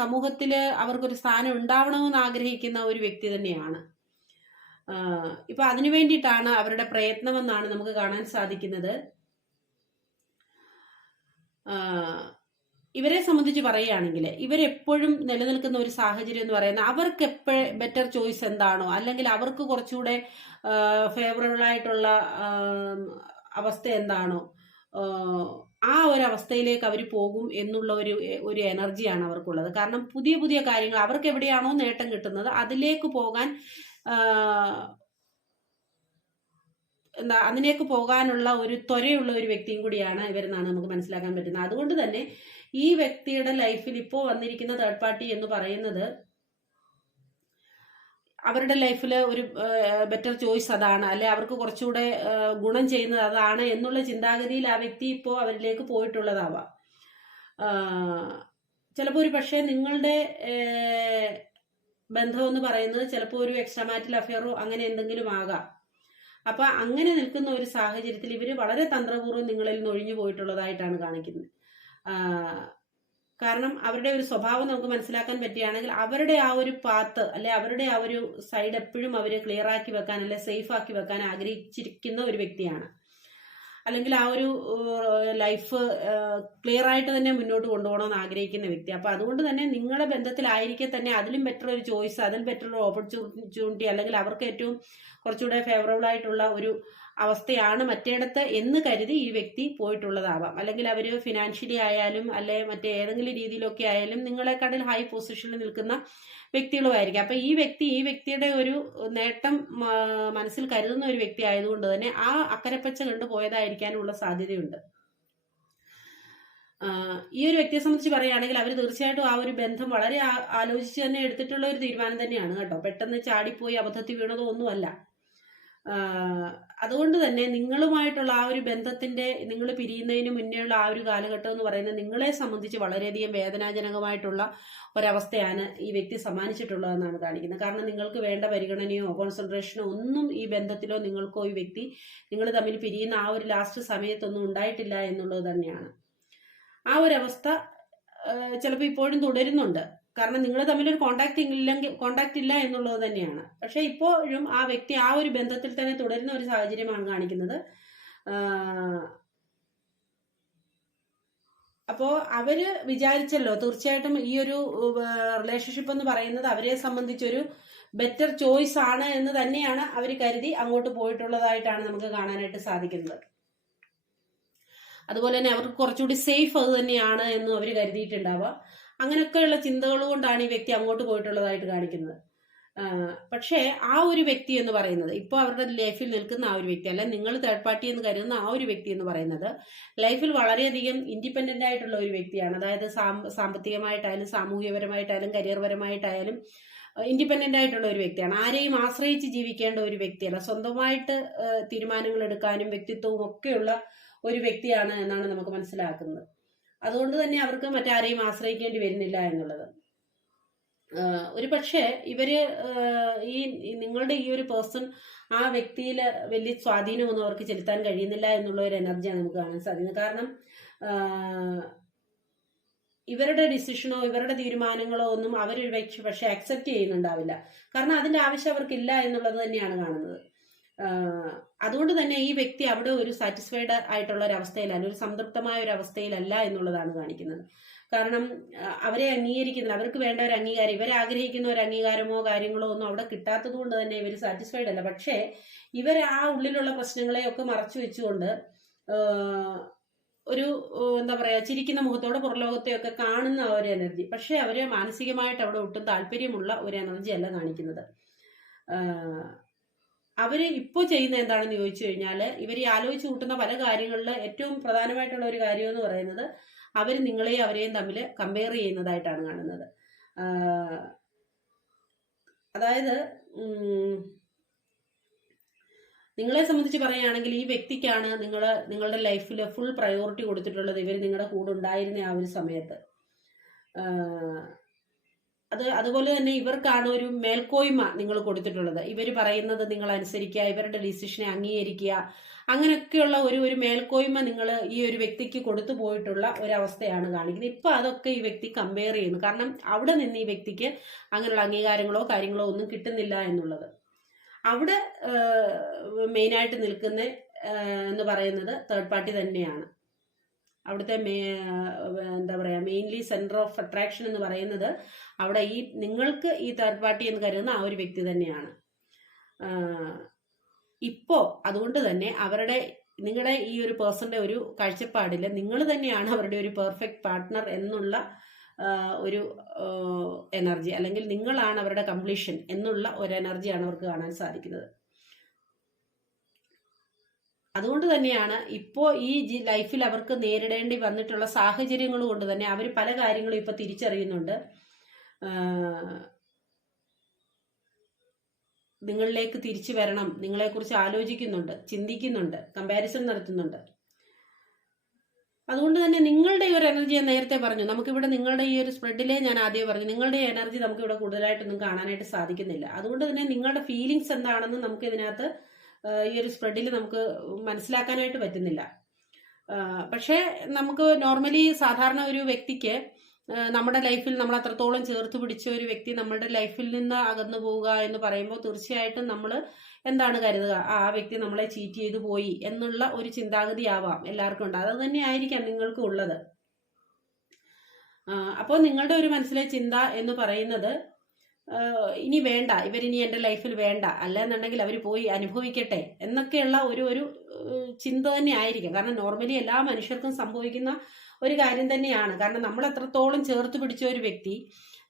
സമൂഹത്തിൽ അവർക്കൊരു സ്ഥാനം ഉണ്ടാവണമെന്ന് ആഗ്രഹിക്കുന്ന ഒരു വ്യക്തി തന്നെയാണ്. ഇപ്പൊ അതിനു വേണ്ടിയിട്ടാണ് അവരുടെ പ്രയത്നമെന്നാണ് നമുക്ക് കാണാൻ സാധിക്കുന്നത്. ഇവരെ സംബന്ധിച്ച് പറയുകയാണെങ്കിൽ ഇവരെപ്പോഴും നിലനിൽക്കുന്ന ഒരു സാഹചര്യം എന്ന് പറയുന്നത് അവർക്ക് എപ്പോഴും ബെറ്റർ ചോയ്സ് എന്താണോ അല്ലെങ്കിൽ അവർക്ക് കുറച്ചുകൂടെ ഫേവറബിൾ ആയിട്ടുള്ള അവസ്ഥ എന്താണോ ആ ഒരു അവസ്ഥയിലേക്ക് അവർ പോകും എന്നുള്ള ഒരു ഒരു എനർജിയാണ് അവർക്കുള്ളത്. കാരണം പുതിയ പുതിയ കാര്യങ്ങൾ അവർക്ക് എവിടെയാണോ നേട്ടം കിട്ടുന്നത് അതിലേക്ക് പോകാൻ എന്താ അതിലേക്ക് പോകാനുള്ള ഒരു ത്വരയുള്ള ഒരു വ്യക്തിയും കൂടിയാണ് ഇവരെന്നാണ് നമുക്ക് മനസ്സിലാക്കാൻ പറ്റുന്നത്. അതുകൊണ്ട് തന്നെ ഈ വ്യക്തിയുടെ ലൈഫിൽ ഇപ്പോൾ വന്നിരിക്കുന്ന തേർഡ് പാർട്ടി എന്ന് പറയുന്നത് അവരുടെ ലൈഫിൽ ഒരു ബെറ്റർ ചോയ്സ് അതാണ്. അല്ലെ അവർക്ക് കുറച്ചുകൂടെ ഗുണം ചെയ്യുന്നത് അതാണ് എന്നുള്ള ചിന്താഗതിയിൽ ആ വ്യക്തി ഇപ്പോൾ അവരിലേക്ക് പോയിട്ടുള്ളതാവാം. ചിലപ്പോൾ ഒരു പക്ഷേ നിങ്ങളുടെ ബന്ധം എന്ന് പറയുന്നത് ചിലപ്പോൾ ഒരു എക്സ്ട്രാ മാറ്റിൽ അഫെയറോ അങ്ങനെ എന്തെങ്കിലും ആകാം. അപ്പൊ അങ്ങനെ നിൽക്കുന്ന ഒരു സാഹചര്യത്തിൽ ഇവർ വളരെ തന്ത്രപൂർവം നിങ്ങളിൽ നിന്ന് ഒഴിഞ്ഞു പോയിട്ടുള്ളതായിട്ടാണ് കാണിക്കുന്നത്. കാരണം അവരുടെ ഒരു സ്വഭാവം നമുക്ക് മനസ്സിലാക്കാൻ പറ്റുകയാണെങ്കിൽ അവരുടെ ആ ഒരു പാത്ത് അല്ലെ അവരുടെ ആ ഒരു സൈഡ് എപ്പോഴും അവർ ക്ലിയർ ആക്കി വെക്കാൻ അല്ലെ സേഫ് ആക്കി വെക്കാൻ ആഗ്രഹിച്ചിരിക്കുന്ന ഒരു വ്യക്തിയാണ്. അല്ലെങ്കിൽ ആ ഒരു ലൈഫ് ക്ലിയർ ആയിട്ട് തന്നെ മുന്നോട്ട് കൊണ്ടുപോകണമെന്ന് ആഗ്രഹിക്കുന്ന വ്യക്തി. അപ്പൊ അതുകൊണ്ട് തന്നെ നിങ്ങളുടെ ബന്ധത്തിലായിരിക്കെ തന്നെ അതിലും ബെറ്റർ ഒരു ചോയ്സ് അതിലും ബെറ്റർ ഒരു ഓപ്പർച്യൂണിറ്റി അല്ലെങ്കിൽ അവർക്ക് ഏറ്റവും കുറച്ചുകൂടെ ഫേവറബിൾ ആയിട്ടുള്ള ഒരു അവസ്ഥയാണ് മറ്റേടത്ത് എന്ന് കരുതി ഈ വ്യക്തി പോയിട്ടുള്ളതാവാം. അല്ലെങ്കിൽ അവർ ഫിനാൻഷ്യലി ആയാലും അല്ലെ മറ്റേ ഏതെങ്കിലും രീതിയിലൊക്കെ ആയാലും നിങ്ങളെക്കാട്ടിൽ ഹൈ പൊസിഷനിൽ നിൽക്കുന്ന വ്യക്തികളുമായിരിക്കും. അപ്പൊ ഈ വ്യക്തി ഈ വ്യക്തിയുടെ ഒരു നേട്ടം മനസ്സിൽ കരുതുന്ന ഒരു വ്യക്തി ആയതുകൊണ്ട് തന്നെ ആ അക്കരപ്പച്ച കണ്ടു പോയതായിരിക്കാനുള്ള സാധ്യതയുണ്ട്. ഈ ഒരു വ്യക്തിയെ സംബന്ധിച്ച് പറയുകയാണെങ്കിൽ അവർ തീർച്ചയായിട്ടും ആ ഒരു ബന്ധം വളരെ ആലോചിച്ച് തന്നെ എടുത്തിട്ടുള്ള ഒരു തീരുമാനം തന്നെയാണ് കേട്ടോ. പെട്ടെന്ന് ചാടിപ്പോയി അബദ്ധത്തിൽ വീണതോ ഒന്നുമല്ല. അതുകൊണ്ട് തന്നെ നിങ്ങളുമായിട്ടുള്ള ആ ഒരു ബന്ധത്തിന്റെ നിങ്ങൾ പിരിയുന്നതിന് മുന്നേയുള്ള ആ ഒരു കാലഘട്ടം എന്ന് പറയുന്നത് നിങ്ങളെ സംബന്ധിച്ച് വളരെയധികം വേദനാജനകമായിട്ടുള്ള ഒരവസ്ഥയാണ് ഈ വ്യക്തി സമ്മാനിച്ചിട്ടുള്ളതെന്നാണ് കാണിക്കുന്നത്. കാരണം നിങ്ങൾക്ക് വേണ്ട പരിഗണനയോ കോൺസെൻട്രേഷനോ ഒന്നും ഈ ബന്ധത്തിലോ നിങ്ങൾക്കോ ഈ വ്യക്തി നിങ്ങൾ തമ്മിൽ പിരിയുന്ന ആ ഒരു ലാസ്റ്റ് സമയത്തൊന്നും ഉണ്ടായിട്ടില്ല എന്നുള്ളത് തന്നെയാണ്. ആ ഒരു അവസ്ഥ ചിലപ്പോൾ ഇപ്പോഴും തുടരുന്നുണ്ട്. കാരണം നിങ്ങൾ ഒരു കോണ്ടാക്ട് ഇല്ലെങ്കിൽ കോണ്ടാക്ട് ഇല്ല എന്നുള്ളത് തന്നെയാണ്. പക്ഷെ ഇപ്പോഴും ആ വ്യക്തി ആ ഒരു ബന്ധത്തിൽ തന്നെ തുടരുന്ന ഒരു സാഹചര്യമാണ് കാണിക്കുന്നത്. അപ്പോൾ അവർ വിചാരിച്ചല്ലോ തീർച്ചയായിട്ടും ഈ ഒരു റിലേഷൻഷിപ്പ് എന്ന് പറയുന്നത് അവരെ സംബന്ധിച്ചൊരു ബെറ്റർ ചോയ്സ് ആണ് എന്ന് തന്നെയാണ് അവർ കരുതി അങ്ങോട്ട് പോയിട്ടുള്ളതായിട്ടാണ് നമുക്ക് കാണാനായിട്ട് സാധിക്കുന്നത്. അതുപോലെ തന്നെ അവർക്ക് കുറച്ചുകൂടി സേഫ് അത് തന്നെയാണ് എന്നും അവർ കരുതിയിട്ടുണ്ടാവുക. അങ്ങനെയൊക്കെയുള്ള ചിന്തകൾ കൊണ്ടാണ് ഈ വ്യക്തി അങ്ങോട്ട് പോയിട്ടുള്ളതായിട്ട് കാണിക്കുന്നത്. പക്ഷേ ആ ഒരു വ്യക്തി എന്ന് പറയുന്നത് ഇപ്പോൾ അവരുടെ ലൈഫിൽ നിൽക്കുന്ന ആ ഒരു വ്യക്തി അല്ല നിങ്ങൾ തേർഡ് പാർട്ടി എന്ന് കരുതുന്ന ആ ഒരു വ്യക്തി എന്ന് പറയുന്നത് ലൈഫിൽ വളരെയധികം ഇൻഡിപെൻഡന്റ് ആയിട്ടുള്ള ഒരു വ്യക്തിയാണ്. അതായത് സാമ്പത്തികമായിട്ടായാലും സാമൂഹികപരമായിട്ടായാലും കരിയർ പരമായിട്ടായാലും ഇൻഡിപെൻഡന്റ് ആയിട്ടുള്ള ഒരു വ്യക്തിയാണ്. ആരെയും ആശ്രയിച്ച് ജീവിക്കേണ്ട ഒരു വ്യക്തിയല്ല. സ്വന്തമായിട്ട് തീരുമാനങ്ങൾ എടുക്കാനും വ്യക്തിത്വവും ഒക്കെയുള്ള ഒരു വ്യക്തിയാണ് എന്നാണ് നമുക്ക് മനസ്സിലാക്കുന്നത്. അതുകൊണ്ട് തന്നെ അവർക്ക് മറ്റാരെയും ആശ്രയിക്കേണ്ടി വരുന്നില്ല എന്നുള്ളത്. ഒരു പക്ഷേ ഇവർ ഈ നിങ്ങളുടെ ഈ ഒരു പേഴ്സൺ ആ വ്യക്തിയിൽ വലിയ സ്വാധീനമൊന്നും അവർക്ക് ചെലുത്താൻ കഴിയുന്നില്ല എന്നുള്ള ഒരു എനർജിയാണ് നമുക്ക് കാണാൻ സാധിക്കുന്നത്. കാരണം ഇവരുടെ ഡിസിഷനോ ഇവരുടെ തീരുമാനങ്ങളോ ഒന്നും അവർ പക്ഷെ അക്സെപ്റ്റ് ചെയ്യുന്നുണ്ടാവില്ല. കാരണം അതിന്റെ ആവശ്യം അവർക്കില്ല എന്നുള്ളത് തന്നെയാണ് കാണുന്നത്. അതുകൊണ്ട് തന്നെ ഈ വ്യക്തി അവിടെ ഒരു സാറ്റിസ്ഫൈഡ് ആയിട്ടുള്ള ഒരു അവസ്ഥയിലല്ല ഒരു സംതൃപ്തമായ ഒരു അവസ്ഥയിലല്ല എന്നുള്ളതാണ് കാണിക്കുന്നത്. കാരണം അവരെ അംഗീകരിക്കുന്നില്ല. അവർക്ക് വേണ്ട ഒരു അംഗീകാരം ഇവരെ ആഗ്രഹിക്കുന്ന ഒരു അംഗീകാരമോ കാര്യങ്ങളോ ഒന്നും അവിടെ കിട്ടാത്തത് കൊണ്ട് തന്നെ ഇവർ സാറ്റിസ്ഫൈഡ് അല്ല. പക്ഷേ ഇവർ ആ ഉള്ളിലുള്ള പ്രശ്നങ്ങളെയൊക്കെ മറച്ചു വെച്ചുകൊണ്ട് ഒരു എന്താ പറയാ ചിരിക്കുന്ന മുഖത്തോടെ പുറലോകത്തെയൊക്കെ കാണുന്ന ഒരു എനർജി. പക്ഷേ അവർ മാനസികമായിട്ട് അവിടെ ഒട്ടും താല്പര്യമുള്ള ഒരു എനർജി അല്ല കാണിക്കുന്നത് അവർ ഇപ്പോൾ ചെയ്യുന്ന എന്താണെന്ന് ചോദിച്ചു കഴിഞ്ഞാൽ ഇവർ ഈ ആലോചിച്ച് കൂട്ടുന്ന പല കാര്യങ്ങളിൽ ഏറ്റവും പ്രധാനമായിട്ടുള്ള ഒരു കാര്യം എന്ന് പറയുന്നത് അവർ നിങ്ങളെയും അവരെയും തമ്മിൽ കമ്പയർ ചെയ്യുന്നതായിട്ടാണ് കാണുന്നത്. അതായത് നിങ്ങളെ സംബന്ധിച്ച് പറയുകയാണെങ്കിൽ ഈ വ്യക്തിക്കാണ് നിങ്ങൾ നിങ്ങളുടെ ലൈഫിൽ ഫുൾ പ്രയോറിറ്റി കൊടുത്തിട്ടുള്ളത്. ഇവർ നിങ്ങളുടെ കൂടെ ഉണ്ടായിരുന്ന ആ ഒരു സമയത്ത്. അത് അതുപോലെ തന്നെ ഇവർക്കാണ് ഒരു മേൽക്കോയ്മ നിങ്ങൾ കൊടുത്തിട്ടുള്ളത്. ഇവർ പറയുന്നത് നിങ്ങൾ അനുസരിക്കുക ഇവരുടെ ഡിസിഷനെ അംഗീകരിക്കുക. അങ്ങനെയൊക്കെയുള്ള ഒരു ഒരു മേൽക്കോയ്മ നിങ്ങൾ ഈ ഒരു വ്യക്തിക്ക് കൊടുത്തു പോയിട്ടുള്ള ഒരവസ്ഥയാണ് കാണിക്കുന്നത്. ഇപ്പം അതൊക്കെ ഈ വ്യക്തി കമ്പയർ ചെയ്യുന്നു. കാരണം അവിടെ നിന്ന് ഈ വ്യക്തിക്ക് അങ്ങനെയുള്ള അംഗീകാരങ്ങളോ കാര്യങ്ങളോ ഒന്നും കിട്ടുന്നില്ല എന്നുള്ളത്. അവിടെ മെയിനായിട്ട് നിൽക്കുന്ന എന്ന് പറയുന്നത് തേർഡ് പാർട്ടി തന്നെയാണ്. അവിടുത്തെ എന്താ പറയുക മെയിൻലി സെന്റർ ഓഫ് അട്രാക്ഷൻ എന്ന് പറയുന്നത് അവിടെ ഈ നിങ്ങൾക്ക് ഈ തേർഡ് പാർട്ടി എന്ന് കരുതുന്ന ആ ഒരു വ്യക്തി തന്നെയാണ്. ഇപ്പോൾ ഇപ്പോ അതുകൊണ്ട് തന്നെ അവരുടെ നിങ്ങളുടെ ഈ ഒരു പേഴ്സന്റെ ഒരു കാഴ്ചപ്പാടിൽ നിങ്ങൾ തന്നെയാണ് അവരുടെ ഒരു പെർഫെക്റ്റ് പാർട്ട്ണർ എന്നുള്ള ഒരു എനർജി അല്ലെങ്കിൽ നിങ്ങളാണ് അവരുടെ കംപ്ലീഷൻ എന്നുള്ള ഒരു എനർജിയാണ് അവർക്ക് കാണാൻ സാധിക്കുന്നത്. അതുകൊണ്ട് തന്നെയാണ് ഇപ്പോൾ ഈ ലൈഫിൽ അവർക്ക് നേരിടേണ്ടി വന്നിട്ടുള്ള സാഹചര്യങ്ങൾ കൊണ്ട് തന്നെ അവർ പല കാര്യങ്ങളും ഇപ്പൊ തിരിച്ചറിയുന്നുണ്ട്. നിങ്ങളിലേക്ക് തിരിച്ചു വരണം. നിങ്ങളെക്കുറിച്ച് ആലോചിക്കുന്നുണ്ട് ചിന്തിക്കുന്നുണ്ട് കമ്പാരിസൺ നടത്തുന്നുണ്ട്. അതുകൊണ്ട് തന്നെ നിങ്ങളുടെ ഈ ഒരു എനർജി ഞാൻ നേരത്തെ പറഞ്ഞു. നമുക്കിവിടെ നിങ്ങളുടെ ഈ ഒരു സ്പ്രെഡിലെ ഞാൻ ആദ്യം പറഞ്ഞു. നിങ്ങളുടെ എനർജി നമുക്കിവിടെ കൂടുതലായിട്ടൊന്നും കാണാനായിട്ട് സാധിക്കുന്നില്ല. അതുകൊണ്ട് തന്നെ നിങ്ങളുടെ ഫീലിങ്സ് എന്താണെന്ന് നമുക്ക് ഇതിനകത്ത് ഈ ഒരു സ്പ്രെഡിൽ നമുക്ക് മനസ്സിലാക്കാനായിട്ട് പറ്റുന്നില്ല. പക്ഷേ നമുക്ക് നോർമലി സാധാരണ ഒരു വ്യക്തിക്ക് നമ്മുടെ ലൈഫിൽ നമ്മൾ അത്രത്തോളം ചേർത്ത് പിടിച്ച ഒരു വ്യക്തി നമ്മുടെ ലൈഫിൽ നിന്ന് അകന്നു പോവുക എന്ന് പറയുമ്പോൾ തീർച്ചയായിട്ടും നമ്മൾ എന്താണ് കരുതുക? ആ വ്യക്തി നമ്മളെ ചീറ്റ് ചെയ്തു പോയി എന്നുള്ള ഒരു ചിന്താഗതി ആവാം എല്ലാവർക്കും ഉണ്ട്. അത് തന്നെ ആയിരിക്കാം നിങ്ങൾക്കും ഉള്ളത്. അപ്പോൾ നിങ്ങളുടെ ഒരു മനസ്സിലെ ചിന്ത എന്ന് പറയുന്നത് ഇനി വേണ്ട ഇവരിനി എന്റെ ലൈഫിൽ വേണ്ട അല്ല എന്നുണ്ടെങ്കിൽ അവർ പോയി അനുഭവിക്കട്ടെ എന്നൊക്കെയുള്ള ഒരു ഒരു ചിന്ത തന്നെ ആയിരിക്കും. കാരണം നോർമലി എല്ലാ മനുഷ്യർക്കും സംഭവിക്കുന്ന ഒരു കാര്യം തന്നെയാണ്. കാരണം നമ്മൾ എത്രത്തോളം ചേർത്ത് പിടിച്ച ഒരു വ്യക്തി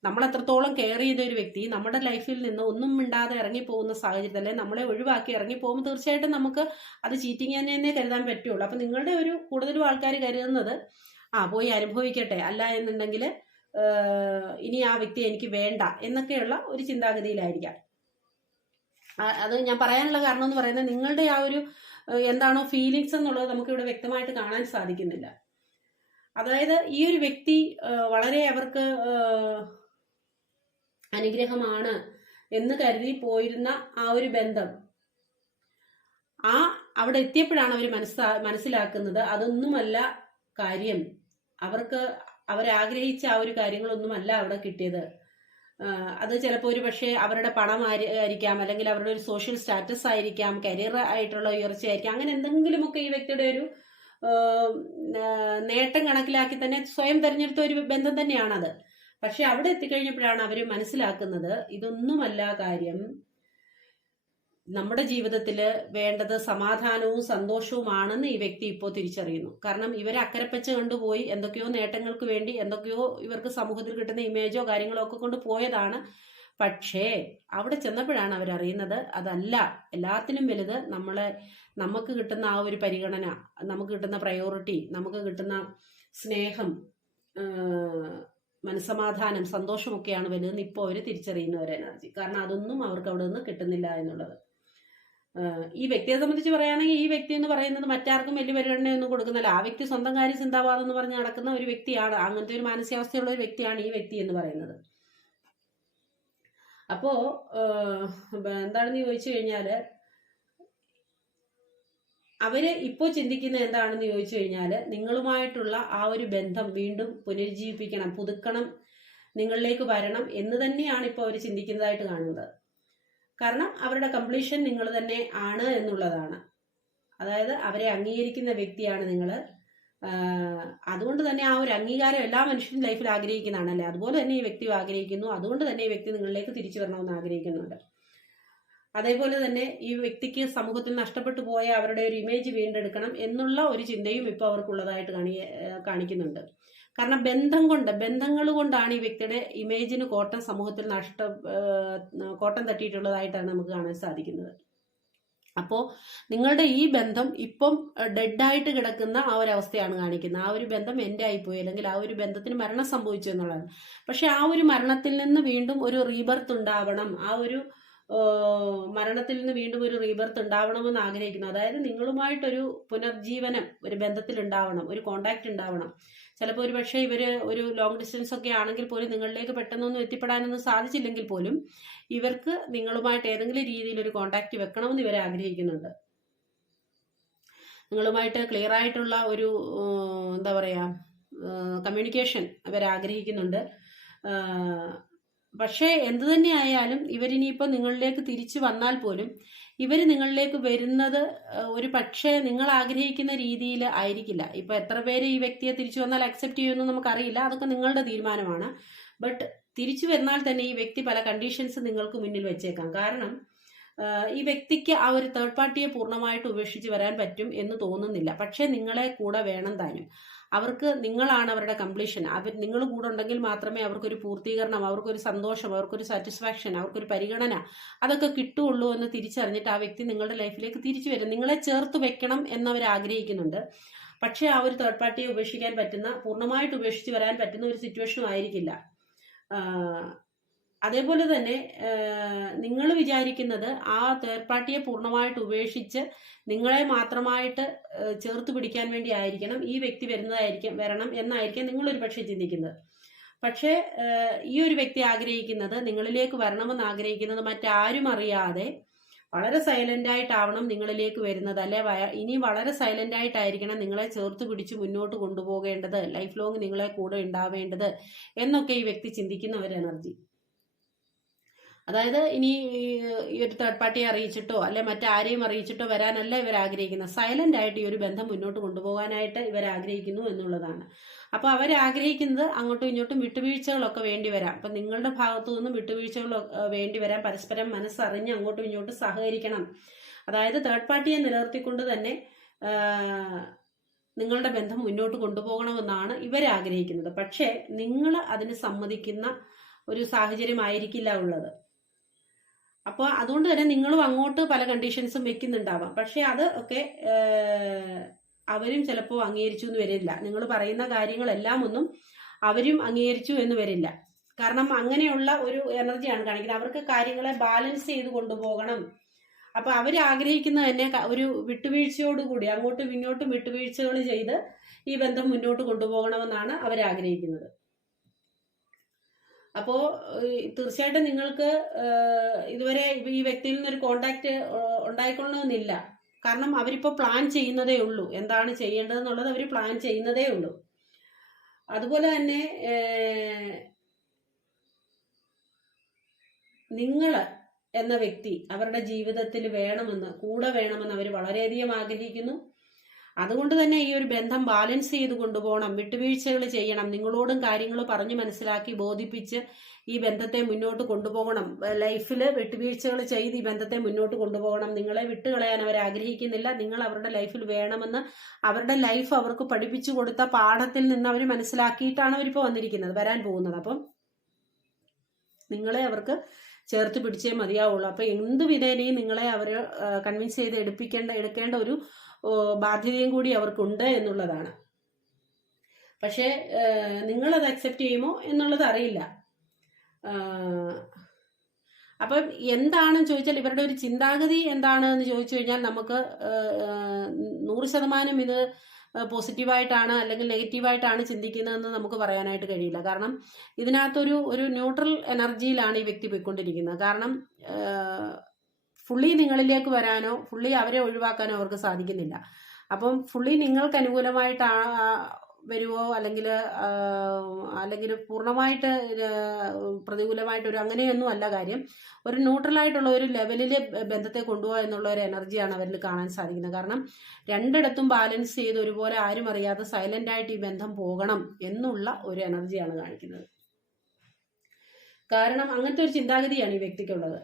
നമ്മൾ എത്രത്തോളം കെയർ ചെയ്ത ഒരു വ്യക്തി നമ്മുടെ ലൈഫിൽ നിന്ന് ഒന്നും മിണ്ടാതെ ഇറങ്ങിപ്പോകുന്ന സാഹചര്യത്തിൽ നമ്മളെ ഒഴിവാക്കി ഇറങ്ങിപ്പോകുമ്പോൾ തീർച്ചയായിട്ടും നമുക്ക് അത് ചീറ്റിങ് തന്നെ തന്നെ കരുതാൻ പറ്റുള്ളൂ. അപ്പം നിങ്ങളുടെ ഒരു കൂടുതലും ആൾക്കാർ കരുതുന്നത് ആ പോയി അനുഭവിക്കട്ടെ. അല്ല എന്നുണ്ടെങ്കിൽ ഇനി ആ വ്യക്തി എനിക്ക് വേണ്ട എന്നൊക്കെയുള്ള ഒരു ചിന്താഗതിയിലായിരിക്കാം. അത് ഞാൻ പറയാനുള്ള കാരണം എന്ന് പറയുന്നത് നിങ്ങളുടെ ആ ഒരു എന്താണോ ഫീലിങ്സ് എന്നുള്ളത് നമുക്കിവിടെ വ്യക്തമായിട്ട് കാണാൻ സാധിക്കുന്നില്ല. അതായത് ഈ ഒരു വ്യക്തി വളരെ അവർക്ക് അനുഗ്രഹമാണ് എന്ന് കരുതി പോയിരുന്ന ആ ഒരു ബന്ധം ആ അവിടെ എത്തിയപ്പോഴാണ് അവർ മനസ്സാ മനസ്സിലാക്കുന്നത് അതൊന്നുമല്ല കാര്യം. അവർക്ക് അവരാഗ്രഹിച്ച ആ ഒരു കാര്യങ്ങളൊന്നുമല്ല അവിടെ കിട്ടിയത്. അത് ചിലപ്പോൾ ഒരു പക്ഷേ അവരുടെ പണം ആയിരിക്കാം അല്ലെങ്കിൽ അവരുടെ ഒരു സോഷ്യൽ സ്റ്റാറ്റസ് ആയിരിക്കാം കരിയർ ആയിട്ടുള്ള ഉയർച്ചയായിരിക്കാം അങ്ങനെ എന്തെങ്കിലുമൊക്കെ ഈ വ്യക്തിയുടെ ഒരു നേട്ടം കണക്കിലാക്കി തന്നെ സ്വയം തിരഞ്ഞെടുത്ത ഒരു ബന്ധം തന്നെയാണത്. പക്ഷെ അവിടെ എത്തിക്കഴിഞ്ഞപ്പോഴാണ് അവർ മനസ്സിലാക്കുന്നത് ഇതൊന്നുമല്ല കാര്യം നമ്മുടെ ജീവിതത്തിൽ വേണ്ടത് സമാധാനവും സന്തോഷവുമാണെന്ന് ഈ വ്യക്തി ഇപ്പോൾ തിരിച്ചറിയുന്നു. കാരണം ഇവരെ അക്കരപ്പച്ച കണ്ടുപോയി എന്തൊക്കെയോ നേട്ടങ്ങൾക്ക് വേണ്ടി എന്തൊക്കെയോ ഇവർക്ക് സമൂഹത്തിൽ കിട്ടുന്ന ഇമേജോ കാര്യങ്ങളോ ഒക്കെ കൊണ്ട് പോയതാണ്. പക്ഷേ അവിടെ ചെന്നപ്പോഴാണ് അവരറിയുന്നത് അതല്ല. എല്ലാത്തിനും വലുത് നമ്മളെ നമുക്ക് കിട്ടുന്ന ആ ഒരു പരിഗണന നമുക്ക് കിട്ടുന്ന പ്രയോറിറ്റി നമുക്ക് കിട്ടുന്ന സ്നേഹം മനസമാധാനം സന്തോഷമൊക്കെയാണ് വലുതെന്ന് ഇപ്പോൾ അവർ തിരിച്ചറിയുന്ന ഒരു എനർജി കാരണം അതൊന്നും അവർക്ക് അവിടെ നിന്ന് കിട്ടുന്നില്ല എന്നുള്ളത്. ഈ വ്യക്തിയെ സംബന്ധിച്ച് പറയുകയാണെങ്കിൽ ഈ വ്യക്തി എന്ന് പറയുന്നത് മറ്റാർക്കും വലിയ പരിഗണനയൊന്നും കൊടുക്കുന്നില്ല. ആ വ്യക്തി സ്വന്തം കാര്യ ചിന്താവാദം എന്ന് പറഞ്ഞ് നടക്കുന്ന ഒരു വ്യക്തിയാണ്. അങ്ങനത്തെ ഒരു മാനസികാവസ്ഥയുള്ള ഒരു വ്യക്തിയാണ് ഈ വ്യക്തി എന്ന് പറയുന്നത്. അപ്പോ എന്താണെന്ന് ചോദിച്ചു കഴിഞ്ഞാൽ അവർ ഇപ്പോൾ ചിന്തിക്കുന്ന എന്താണെന്ന് ചോദിച്ചു കഴിഞ്ഞാൽ നിങ്ങളുമായിട്ടുള്ള ആ ഒരു ബന്ധം വീണ്ടും പുനരുജ്ജീവിപ്പിക്കണം പുതുക്കണം നിങ്ങളിലേക്ക് വരണം എന്ന് തന്നെയാണ് ഇപ്പോൾ അവർ ചിന്തിക്കുന്നതായിട്ട് കാണുന്നത്. കാരണം അവരുടെ കംപ്ലീഷൻ നിങ്ങൾ തന്നെ ആണ് എന്നുള്ളതാണ്. അതായത് അവരെ അംഗീകരിക്കുന്ന വ്യക്തിയാണ് നിങ്ങൾ അതുകൊണ്ട് തന്നെ ആ ഒരു അംഗീകാരം എല്ലാ മനുഷ്യരും ലൈഫിൽ ആഗ്രഹിക്കുന്നതാണല്ലേ? അതുപോലെ തന്നെ ഈ വ്യക്തി ആഗ്രഹിക്കുന്നു. അതുകൊണ്ട് തന്നെ ഈ വ്യക്തി നിങ്ങളിലേക്ക് തിരിച്ചു വരണമെന്ന് ആഗ്രഹിക്കുന്നുണ്ട്. അതേപോലെ തന്നെ ഈ വ്യക്തിക്ക് സമൂഹത്തിൽ നഷ്ടപ്പെട്ടു പോയ അവരുടെ ഒരു ഇമേജ് വീണ്ടെടുക്കണം എന്നുള്ള ഒരു ചിന്തയും ഇപ്പോൾ അവർക്കുള്ളതായിട്ട് കാണി കാണിക്കുന്നുണ്ട്. കാരണം ബന്ധം കൊണ്ട് ബന്ധങ്ങൾ കൊണ്ടാണ് ഈ വ്യക്തിയുടെ ഇമേജിന് കോട്ടം സമൂഹത്തിൽ നഷ്ട കോട്ടം തട്ടിയിട്ടുള്ളതായിട്ടാണ് നമുക്ക് കാണാൻ സാധിക്കുന്നത്. അപ്പോൾ നിങ്ങളുടെ ഈ ബന്ധം ഇപ്പം ഡെഡായിട്ട് കിടക്കുന്ന ആ ഒരു അവസ്ഥയാണ് കാണിക്കുന്നത്. ആ ഒരു ബന്ധം എന്റെ ആയിപ്പോയി അല്ലെങ്കിൽ ആ ഒരു ബന്ധത്തിന് മരണം സംഭവിച്ചു എന്നുള്ളതാണ്. പക്ഷെ ആ ഒരു മരണത്തിൽ നിന്ന് വീണ്ടും ഒരു റീബർത്ത് ഉണ്ടാവണം. ആ ഒരു മരണത്തിൽ നിന്ന് വീണ്ടും ഒരു റീബർത്ത് ഉണ്ടാവണമെന്ന് ആഗ്രഹിക്കുന്നു. അതായത് നിങ്ങളുമായിട്ടൊരു പുനർജീവനം ഒരു ബന്ധത്തിൽ ഉണ്ടാവണം ഒരു കോണ്ടാക്ട് ഉണ്ടാവണം. ചിലപ്പോൾ ഒരു പക്ഷേ ഇവർ ഒരു ലോങ് ഡിസ്റ്റൻസ് ഒക്കെ ആണെങ്കിൽ പോലും നിങ്ങളിലേക്ക് പെട്ടെന്നൊന്നും എത്തിപ്പെടാനൊന്നും സാധിച്ചില്ലെങ്കിൽ പോലും ഇവർക്ക് നിങ്ങളുമായിട്ട് ഏതെങ്കിലും രീതിയിൽ ഒരു കോണ്ടാക്ട് വെക്കണമെന്ന് ഇവർ ആഗ്രഹിക്കുന്നുണ്ട്. നിങ്ങളുമായിട്ട് ക്ലിയർ ആയിട്ടുള്ള ഒരു എന്താ പറയുക കമ്മ്യൂണിക്കേഷൻ അവർ ആഗ്രഹിക്കുന്നുണ്ട്. പക്ഷേ എന്തു തന്നെ ആയാലും ഇവരിനിയിപ്പോൾ നിങ്ങളിലേക്ക് തിരിച്ചു വന്നാൽ പോലും ഇവർ നിങ്ങളിലേക്ക് വരുന്നത് ഒരു പക്ഷേ നിങ്ങൾ ആഗ്രഹിക്കുന്ന രീതിയിൽ ആയിരിക്കില്ല. ഇപ്പൊ എത്ര പേര് ഈ വ്യക്തിയെ തിരിച്ചു വന്നാൽ അക്സെപ്റ്റ് ചെയ്യുമെന്ന് നമുക്കറിയില്ല. അതൊക്കെ നിങ്ങളുടെ തീരുമാനമാണ്. ബട്ട് തിരിച്ചു വന്നാൽ തന്നെ ഈ വ്യക്തി പല കണ്ടീഷൻസ് നിങ്ങൾക്ക് മുന്നിൽ വെച്ചേക്കാം. കാരണം ഈ വ്യക്തിക്ക് ആ ഒരു തേർഡ് പാർട്ടിയെ പൂർണമായിട്ട് ഉപേക്ഷിച്ച് വരാൻ പറ്റും എന്ന് തോന്നുന്നില്ല. പക്ഷേ നിങ്ങളെ കൂടെ വേണം താനും. അവർക്ക് നിങ്ങളാണ് അവരുടെ കംപ്ലീഷൻ അവർ നിങ്ങൾ കൂടെ ഉണ്ടെങ്കിൽ മാത്രമേ അവർക്കൊരു പൂർത്തീകരണം അവർക്കൊരു സന്തോഷം അവർക്കൊരു സാറ്റിസ്ഫാക്ഷൻ അവർക്കൊരു പരിഗണന അതൊക്കെ കിട്ടുള്ളൂ എന്ന് തിരിച്ചറിഞ്ഞിട്ട് ആ വ്യക്തി നിങ്ങളുടെ ലൈഫിലേക്ക് തിരിച്ചു വരും. നിങ്ങളെ ചേർത്ത് വെക്കണം എന്നവർ ആഗ്രഹിക്കുന്നുണ്ട്. പക്ഷേ ആ ഒരു തേർഡ് പാർട്ടിയെ ഉപേക്ഷിക്കാൻ പറ്റുന്ന പൂർണമായിട്ട് ഉപേക്ഷിച്ച് വരാൻ പറ്റുന്ന ഒരു സിറ്റുവേഷനും ആയിരിക്കില്ല. അതേപോലെ തന്നെ നിങ്ങൾ വിചാരിക്കുന്നത് ആ തേർഡ് പാർട്ടിയെ പൂർണമായിട്ട് ഉപേക്ഷിച്ച് നിങ്ങളെ മാത്രമായിട്ട് ചേർത്ത് പിടിക്കാൻ വേണ്ടി ആയിരിക്കണം ഈ വ്യക്തി വരുന്നതായിരിക്കും വരണം എന്നായിരിക്കാം നിങ്ങളൊരു പക്ഷേ ചിന്തിക്കുന്നത്. പക്ഷേ ഈ ഒരു വ്യക്തി ആഗ്രഹിക്കുന്നത് നിങ്ങളിലേക്ക് വരണമെന്ന് ആഗ്രഹിക്കുന്നത് മറ്റാരും അറിയാതെ വളരെ സൈലന്റ് ആയിട്ടാവണം നിങ്ങളിലേക്ക് വരുന്നത്. അല്ലെ ഇനി വളരെ സൈലന്റ് ആയിട്ടായിരിക്കണം നിങ്ങളെ ചേർത്ത് പിടിച്ച് മുന്നോട്ട് കൊണ്ടുപോകേണ്ടത് ലൈഫ് ലോങ് നിങ്ങളെ കൂടെ ഉണ്ടാവേണ്ടത് എന്നൊക്കെ ഈ വ്യക്തി ചിന്തിക്കുന്ന ഒരു എനർജി അതായത് ഇനി ഈ- ഒരു തേർഡ് പാർട്ടിയെ അറിയിച്ചിട്ടോ അല്ലെ മറ്റാരെയും അറിയിച്ചിട്ടോ വരാനല്ല ഇവർ ആഗ്രഹിക്കുന്നത്. സൈലന്റ് ആയിട്ട് ഈ ഒരു ബന്ധം മുന്നോട്ട് കൊണ്ടുപോകാനായിട്ട് ഇവർ ആഗ്രഹിക്കുന്നു എന്നുള്ളതാണ്. അപ്പോൾ അവർ ആഗ്രഹിക്കുന്നത് അങ്ങോട്ടും ഇങ്ങോട്ടും വിട്ടുവീഴ്ചകളൊക്കെ വേണ്ടി വരാം. അപ്പം നിങ്ങളുടെ ഭാഗത്തു നിന്നും വിട്ടുവീഴ്ചകൾ വേണ്ടി വരാം പരസ്പരം മനസ്സറിഞ്ഞ് അങ്ങോട്ടും ഇങ്ങോട്ടും സഹകരിക്കണം. അതായത് തേർഡ് പാർട്ടിയെ നിലനിർത്തിക്കൊണ്ട് തന്നെ നിങ്ങളുടെ ബന്ധം മുന്നോട്ട് കൊണ്ടുപോകണമെന്നാണ് ഇവർ ആഗ്രഹിക്കുന്നത്. പക്ഷേ നിങ്ങൾ അതിന് സമ്മതിക്കുന്ന ഒരു സാഹചര്യമായിരിക്കില്ല ഉള്ളത്. അപ്പോൾ അതുകൊണ്ട് തന്നെ നിങ്ങളും അങ്ങോട്ട് പല കണ്ടീഷൻസും വെക്കുന്നുണ്ടാവാം. പക്ഷെ അത് ഒക്കെ അവരും ചിലപ്പോൾ അംഗീകരിച്ചു എന്ന് വരില്ല. നിങ്ങൾ പറയുന്ന കാര്യങ്ങളെല്ലാം ഒന്നും അവരും അംഗീകരിച്ചു എന്ന് വരില്ല. കാരണം അങ്ങനെയുള്ള ഒരു എനർജിയാണ് കാണിക്കുന്നത്. അവർക്ക് കാര്യങ്ങളെ ബാലൻസ് ചെയ്ത് കൊണ്ടുപോകണം. അപ്പൊ അവർ ആഗ്രഹിക്കുന്നത് തന്നെ ഒരു വിട്ടുവീഴ്ചയോടുകൂടി അങ്ങോട്ടും ഇങ്ങോട്ടും വിട്ടുവീഴ്ചകൾ ചെയ്ത് ഈ ബന്ധം മുന്നോട്ട് കൊണ്ടുപോകണമെന്നാണ് അവർ ആഗ്രഹിക്കുന്നത്. അപ്പോ തീർച്ചയായിട്ടും നിങ്ങൾക്ക് ഇതുവരെ ഈ വ്യക്തിയിൽ നിന്നൊരു കോണ്ടാക്ട് ഉണ്ടായിക്കൊള്ളണമെന്നില്ല. കാരണം അവരിപ്പോൾ പ്ലാൻ ചെയ്യുന്നതേ ഉള്ളൂ. എന്താണ് ചെയ്യേണ്ടതെന്നുള്ളത് അവർ പ്ലാൻ ചെയ്യുന്നതേ ഉള്ളൂ. അതുപോലെ തന്നെ നിങ്ങൾ എന്ന വ്യക്തി അവരുടെ ജീവിതത്തിൽ വേണമെന്ന് കൂടെ വേണമെന്ന് അവർ വളരെയധികം ആഗ്രഹിക്കുന്നു. അതുകൊണ്ട് തന്നെ ഈ ഒരു ബന്ധം ബാലൻസ് ചെയ്ത് കൊണ്ടുപോകണം. വിട്ടുവീഴ്ചകൾ ചെയ്യണം. നിങ്ങളോടും കാര്യങ്ങൾ പറഞ്ഞ് മനസ്സിലാക്കി ബോധിപ്പിച്ച് ഈ ബന്ധത്തെ മുന്നോട്ട് കൊണ്ടുപോകണം. ലൈഫിൽ വിട്ടുവീഴ്ചകൾ ചെയ്ത് ഈ ബന്ധത്തെ മുന്നോട്ട് കൊണ്ടുപോകണം. നിങ്ങളെ വിട്ടുകളയാൻ അവർ ആഗ്രഹിക്കുന്നില്ല. നിങ്ങൾ അവരുടെ ലൈഫിൽ വേണമെന്ന് അവരുടെ ലൈഫ് അവർക്ക് പഠിപ്പിച്ചു കൊടുത്ത പാഠത്തിൽ നിന്ന് അവർ മനസ്സിലാക്കിയിട്ടാണ് അവരിപ്പോൾ വന്നിരിക്കുന്നത് വരാൻ പോകുന്നത്. അപ്പം നിങ്ങളെ അവർക്ക് ചേർത്ത് പിടിച്ചേ മതിയാവുള്ളൂ. അപ്പോൾ എന്ത് വിധേനയും നിങ്ങളെ അവർ കൺവിൻസ് ചെയ്ത് എടുപ്പിക്കേണ്ട എടുക്കേണ്ട ഒരു ബാധ്യതയും കൂടി അവർക്കുണ്ട് എന്നുള്ളതാണ്. പക്ഷേ നിങ്ങളത് അക്സെപ്റ്റ് ചെയ്യുമോ എന്നുള്ളത് അറിയില്ല. അപ്പം എന്താണെന്ന് ചോദിച്ചാൽ ഇവരുടെ ഒരു ചിന്താഗതി എന്താണ് എന്ന് ചോദിച്ചു കഴിഞ്ഞാൽ നമുക്ക് നൂറ് ശതമാനം ഇത് പോസിറ്റീവായിട്ടാണ് അല്ലെങ്കിൽ നെഗറ്റീവായിട്ടാണ് ചിന്തിക്കുന്നതെന്ന് നമുക്ക് പറയാനായിട്ട് കഴിയില്ല. കാരണം ഇതിനകത്തൊരു ഒരു ന്യൂട്രൽ എനർജിയിലാണ് ഈ വ്യക്തി പോയിക്കൊണ്ടിരിക്കുന്നത്. കാരണം ഫുള്ളി നിങ്ങളിലേക്ക് വരാനോ ഫുള്ളി അവരെ ഒഴിവാക്കാനോ അവർക്ക് സാധിക്കുന്നില്ല. അപ്പം ഫുള്ളി നിങ്ങൾക്ക് അനുകൂലമായിട്ട് വരുവോ? അല്ലെങ്കിൽ അല്ലെങ്കിൽ പൂർണമായിട്ട് പ്രതികൂലമായിട്ട് ഒരു അങ്ങനെയൊന്നും അല്ല കാര്യം. ഒരു ന്യൂട്രലായിട്ടുള്ള ഒരു ലെവലിലെ ബന്ധത്തെ കൊണ്ടുപോകുക എന്നുള്ള ഒരു എനർജിയാണ് അവരിൽ കാണാൻ സാധിക്കുന്നത്. കാരണം രണ്ടിടത്തും ബാലൻസ് ചെയ്ത് ഒരുപോലെ ആരും അറിയാതെ സൈലന്റ് ആയിട്ട് ഈ ബന്ധം പോകണം എന്നുള്ള ഒരു എനർജിയാണ് കാണിക്കുന്നത്. കാരണം അങ്ങനത്തെ ഒരു ചിന്താഗതിയാണ് ഈ വ്യക്തിക്കുള്ളത്.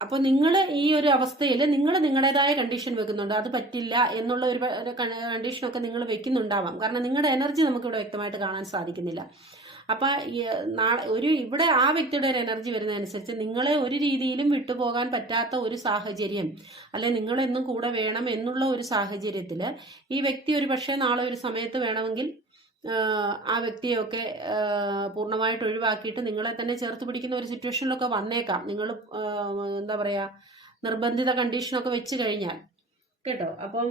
അപ്പോൾ നിങ്ങൾ ഈ ഒരു അവസ്ഥയിൽ നിങ്ങൾ നിങ്ങളുടേതായ കണ്ടീഷൻ വെക്കുന്നുണ്ട്. അത് പറ്റില്ല എന്നുള്ള ഒരു കണ്ടീഷനൊക്കെ നിങ്ങൾ വെക്കുന്നുണ്ടാവാം. കാരണം നിങ്ങളുടെ എനർജി നമുക്കിവിടെ വ്യക്തമായിട്ട് കാണാൻ സാധിക്കുന്നില്ല. അപ്പം നാളെ ഒരു ഇവിടെ ആ വ്യക്തിയുടെ ഒരു എനർജി വരുന്നതനുസരിച്ച് നിങ്ങളെ ഒരു രീതിയിലും വിട്ടുപോകാൻ പറ്റാത്ത ഒരു സാഹചര്യം അല്ലെ നിങ്ങളെന്നും കൂടെ വേണം എന്നുള്ള ഒരു സാഹചര്യത്തിൽ ഈ വ്യക്തി ഒരു പക്ഷേ നാളെ ഒരു സമയത്ത് വേണമെങ്കിൽ ആ വ്യക്തിയൊക്കെ പൂർണമായിട്ട് ഒഴിവാക്കിയിട്ട് നിങ്ങളെ തന്നെ ചേർത്ത് പിടിക്കുന്ന ഒരു സിറ്റുവേഷനിലൊക്കെ വന്നേക്കാം. നിങ്ങൾ എന്താ പറയുക നിർബന്ധിത കണ്ടീഷനൊക്കെ വെച്ച് കഴിഞ്ഞാൽ. കേട്ടോ? അപ്പം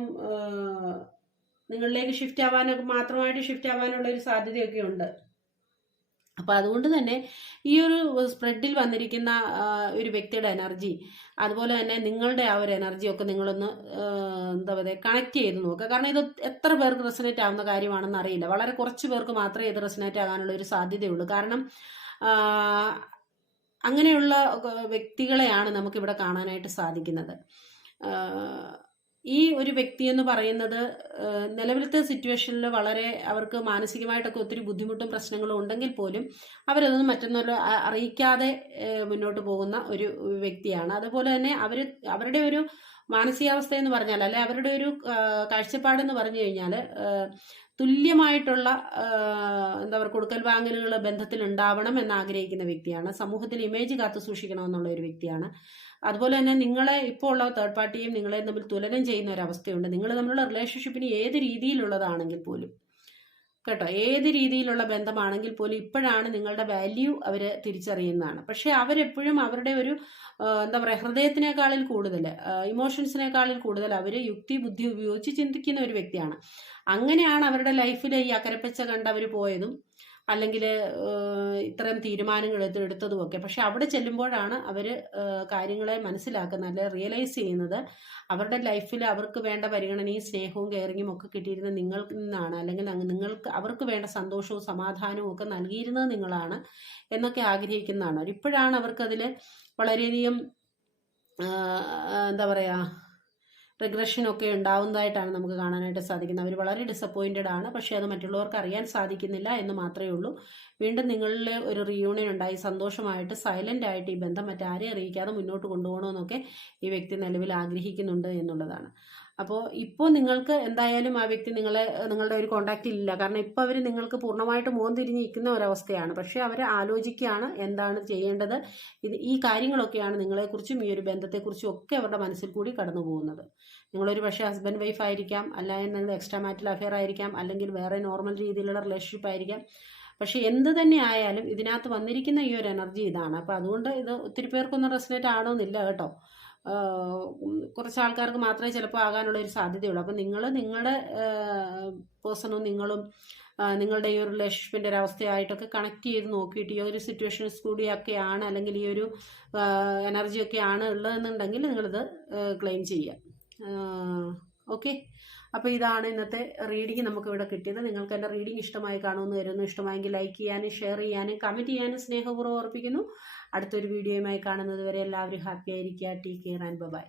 നിങ്ങളിലേക്ക് ഷിഫ്റ്റ് ആവാനൊക്കെ മാത്രമായിട്ട് ഷിഫ്റ്റ് ആവാനുള്ള ഒരു സാധ്യതയൊക്കെ ഉണ്ട്. അപ്പം അതുകൊണ്ട് തന്നെ ഈ ഒരു സ്പ്രെഡിൽ വന്നിരിക്കുന്ന ഒരു വ്യക്തിയുടെ എനർജി അതുപോലെ തന്നെ നിങ്ങളുടെ ആ ഒരു എനർജി ഒക്കെ നിങ്ങളൊന്ന് എന്താ പറയുക കണക്ട് ചെയ്ത് നോക്കുക. കാരണം ഇത് എത്ര പേർക്ക് റെസനേറ്റ് ആവുന്ന കാര്യമാണെന്ന് അറിയില്ല. വളരെ കുറച്ച് പേർക്ക് മാത്രമേ ഇത് റെസനേറ്റ് ആകാനുള്ള ഒരു സാധ്യതയുള്ളൂ. കാരണം അങ്ങനെയുള്ള വ്യക്തികളെയാണ് നമുക്കിവിടെ കാണാനായിട്ട് സാധിക്കുന്നത്. ഈ ഒരു വ്യക്തി എന്ന് പറയുന്നത് നിലവിലത്തെ സിറ്റുവേഷനിൽ വളരെ അവർക്ക് മാനസികമായിട്ടൊക്കെ ഒത്തിരി ബുദ്ധിമുട്ടും പ്രശ്നങ്ങളും ഉണ്ടെങ്കിൽ പോലും അവരതൊന്നും മറ്റൊന്നും അറിയിക്കാതെ മുന്നോട്ട് പോകുന്ന ഒരു വ്യക്തിയാണ്. അതുപോലെ തന്നെ അവർ അവരുടെ ഒരു മാനസികാവസ്ഥ എന്ന് പറഞ്ഞാൽ അല്ലെ അവരുടെ ഒരു കാഴ്ചപ്പാടെന്ന് പറഞ്ഞു കഴിഞ്ഞാൽ തുല്യമായിട്ടുള്ള എന്താ പറയുക കൊടുക്കൽ വാങ്ങലുകൾ ബന്ധത്തിൽ ഉണ്ടാവണം എന്ന് ആഗ്രഹിക്കുന്ന വ്യക്തിയാണ്. സമൂഹത്തിൽ ഇമേജ് കാത്തു സൂക്ഷിക്കണമെന്നുള്ള ഒരു വ്യക്തിയാണ്. അതുപോലെ തന്നെ നിങ്ങളെ ഇപ്പോൾ ഉള്ള തേർഡ് പാർട്ടിയും നിങ്ങളെ തമ്മിൽ തുലനം ചെയ്യുന്ന ഒരു അവസ്ഥയുണ്ട്. നിങ്ങൾ തമ്മിലുള്ള റിലേഷൻഷിപ്പിന് ഏത് രീതിയിലുള്ളതാണെങ്കിൽ പോലും കേട്ടോ ഏത് രീതിയിലുള്ള ബന്ധമാണെങ്കിൽ പോലും ഇപ്പോഴാണ് നിങ്ങളുടെ വാല്യൂ അവർ തിരിച്ചറിയുന്നതാണ്. പക്ഷേ അവരെപ്പോഴും അവരുടെ ഒരു എന്താ പറയുക ഹൃദയത്തിനേക്കാളിൽ കൂടുതൽ ഇമോഷൻസിനേക്കാളിൽ കൂടുതൽ അവർ യുക്തി ബുദ്ധി ഉപയോഗിച്ച് ചിന്തിക്കുന്ന ഒരു വ്യക്തിയാണ്. അങ്ങനെയാണ് അവരുടെ ലൈഫിൽ ഈ അക്കരപ്പച്ച കണ്ട് അവർ പോയതും അല്ലെങ്കിൽ ഇത്തരം തീരുമാനങ്ങൾ എടുത്ത് എടുത്തതുമൊക്കെ പക്ഷെ അവിടെ ചെല്ലുമ്പോഴാണ് അവർ കാര്യങ്ങളെ മനസ്സിലാക്കുന്നത് അല്ലെ റിയലൈസ് ചെയ്യുന്നത് അവരുടെ ലൈഫിൽ അവർക്ക് വേണ്ട പരിഗണനയും സ്നേഹവും കെയറിങ്ങും ഒക്കെ കിട്ടിയിരുന്നത് നിങ്ങൾക്ക് നിന്നാണ് അല്ലെങ്കിൽ നിങ്ങൾക്ക് അവർക്ക് വേണ്ട സന്തോഷവും സമാധാനവും ഒക്കെ നൽകിയിരുന്നത് നിങ്ങളാണ് എന്നൊക്കെ ആഗ്രഹിക്കുന്നതാണ്. ഇപ്പോഴാണ് അവർക്കതിൽ വളരെയധികം എന്താ പറയുക റിഗ്രഷനൊക്കെ ഉണ്ടാവുന്നതായിട്ടാണ് നമുക്ക് കാണാനായിട്ട് സാധിക്കുന്നത്. അവർ വളരെ ഡിസപ്പോയിന്റഡ് ആണ്. പക്ഷേ അത് മറ്റുള്ളവർക്ക് അറിയാൻ സാധിക്കുന്നില്ല എന്ന് മാത്രമേ ഉള്ളൂ. വീണ്ടും നിങ്ങളിൽ ഒരു റിയൂണിയൻ ഉണ്ടായി സന്തോഷമായിട്ട് സൈലന്റ് ആയിട്ട് ഈ ബന്ധം മറ്റാരെയും അറിയിക്കാതെ മുന്നോട്ട് കൊണ്ടുപോകണമെന്നൊക്കെ ഈ വ്യക്തി നിലവിൽ ആഗ്രഹിക്കുന്നുണ്ട് എന്നുള്ളതാണ്. അപ്പോൾ ഇപ്പോൾ നിങ്ങൾക്ക് എന്തായാലും ആ വ്യക്തി നിങ്ങളെ നിങ്ങളുടെ ഒരു കോണ്ടാക്റ്റ് ഇല്ല. കാരണം ഇപ്പോൾ അവർ നിങ്ങൾക്ക് പൂർണമായിട്ട് മോൻ തിരിഞ്ഞ് നിൽക്കുന്ന ഒരവസ്ഥയാണ്. പക്ഷേ അവർ ആലോചിക്കുകയാണ് എന്താണ് ചെയ്യേണ്ടത്. ഇത് ഈ കാര്യങ്ങളൊക്കെയാണ് നിങ്ങളെക്കുറിച്ചും ഈ ഒരു ബന്ധത്തെക്കുറിച്ചും ഒക്കെ അവരുടെ മനസ്സിൽ കൂടി കടന്നു പോകുന്നത്. നിങ്ങളൊരു പക്ഷേ ഹസ്ബൻഡ് വൈഫ് ആയിരിക്കാം അല്ല നിങ്ങൾ എക്സ്ട്രാ മാറ്റൽ അഫെയർ ആയിരിക്കാം അല്ലെങ്കിൽ വേറെ നോർമൽ രീതിയിലുള്ള റിലേഷൻഷിപ്പ് ആയിരിക്കാം. പക്ഷേ എന്ത് തന്നെ ആയാലും ഇതിനകത്ത് വന്നിരിക്കുന്ന ഈ ഒരു എനർജി ഇതാണ്. അപ്പോൾ അതുകൊണ്ട് ഇത് ഒത്തിരി പേർക്കൊന്നും റെസിനേറ്റ് ആണോന്നില്ല കേട്ടോ. കുറച്ച് ആൾക്കാർക്ക് മാത്രമേ ചിലപ്പോൾ ആകാനുള്ള ഒരു സാധ്യതയുള്ളൂ. അപ്പം നിങ്ങൾ നിങ്ങളുടെ പേഴ്സണും നിങ്ങളും നിങ്ങളുടെ ഈ ഒരു റിലേഷൻഷിപ്പിന്റെ ഒരു അവസ്ഥയായിട്ടൊക്കെ കണക്ട് ചെയ്ത് നോക്കിയിട്ട് ഈ ഒരു സിറ്റുവേഷൻസ് കൂടിയൊക്കെയാണ് അല്ലെങ്കിൽ ഈ ഒരു എനർജി ഒക്കെയാണ് ഉള്ളതെന്നുണ്ടെങ്കിൽ നിങ്ങളിത് ക്ലെയിം ചെയ്യുക. ഓക്കെ അപ്പോൾ ഇതാണ് ഇന്നത്തെ റീഡിംഗ് നമുക്ക് ഇവിടെ കിട്ടിയത്. നിങ്ങൾക്ക് എന്റെ റീഡിംഗ് ഇഷ്ടമായി കാണുമെന്ന് വരുന്നു ഇഷ്ടമായെങ്കിൽ ലൈക്ക് ചെയ്യാനും ഷെയർ ചെയ്യാനും കമന്റ് ചെയ്യാനും സ്നേഹപൂർവം ഓർപ്പിക്കുന്നു. അടുത്തൊരു വീഡിയോയുമായി കാണുന്നത് വരെ എല്ലാവരും ഹാപ്പി ആയിരിക്കുക. Tea care and by